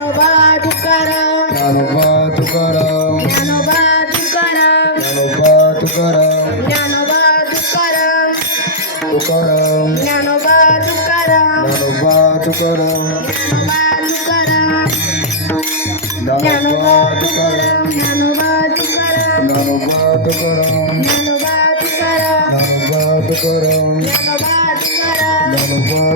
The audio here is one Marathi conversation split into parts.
বাদু করো জানো বাদু করো জানো বাদু করো জানো বাদু করো জানো বাদু করো তু করো জানো বাদু করো জানো বাদু করো জানো বাদু করো জানো বাদু করো জানো বাদু করো জানো বাদু করো জানো বাদু করো জানো বাদু করো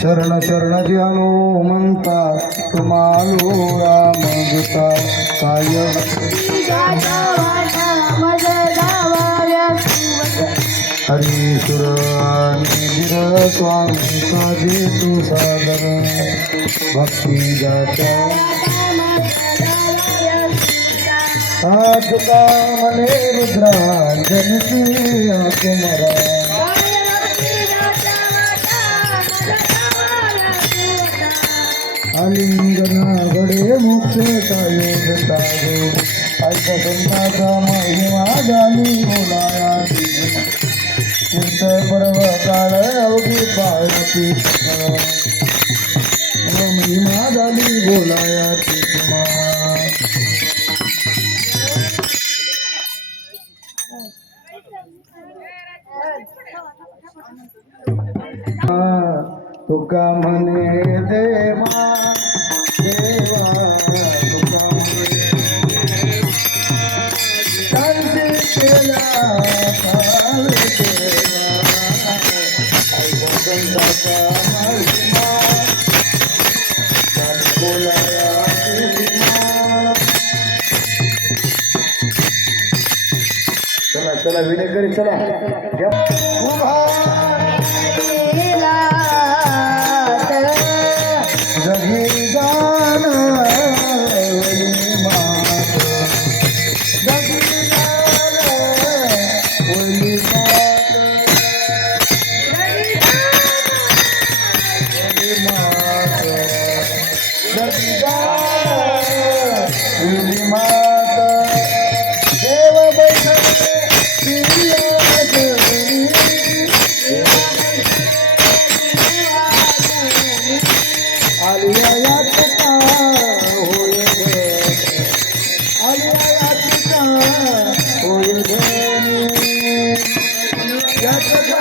शरण शरण जनो म्हणता तुम्हालो राम गुता काय? हरी सुर निर स्वामी साधे तू सादर भक्ती जाता। आज का मने जनसी आत्मरा आलिंगनागडे मोक्ष योग तागो ऐका संताचा महिमा झाली बोलाया चिंत पर्व काळ अवघी पाळती महिमा झाली बोलाया तिमा तुका म्हणे देवा देवा चला चला विनय करी चला खूप हा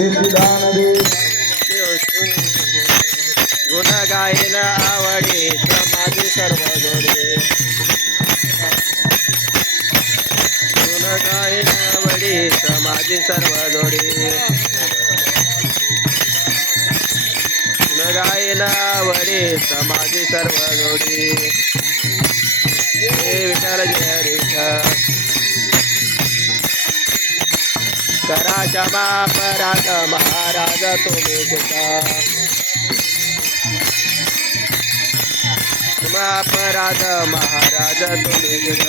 गुण गायन आवडे समाधी सर्व जोडे गुण गायन आवडे समाधी सर्व जोडे गुण गायन आवडे समाधी सर्व जोडे हे विठाल जय हरी विठ्ठल शंकराच्या बापरात महाराज तुम्ही बापरात महाराज तुम्ही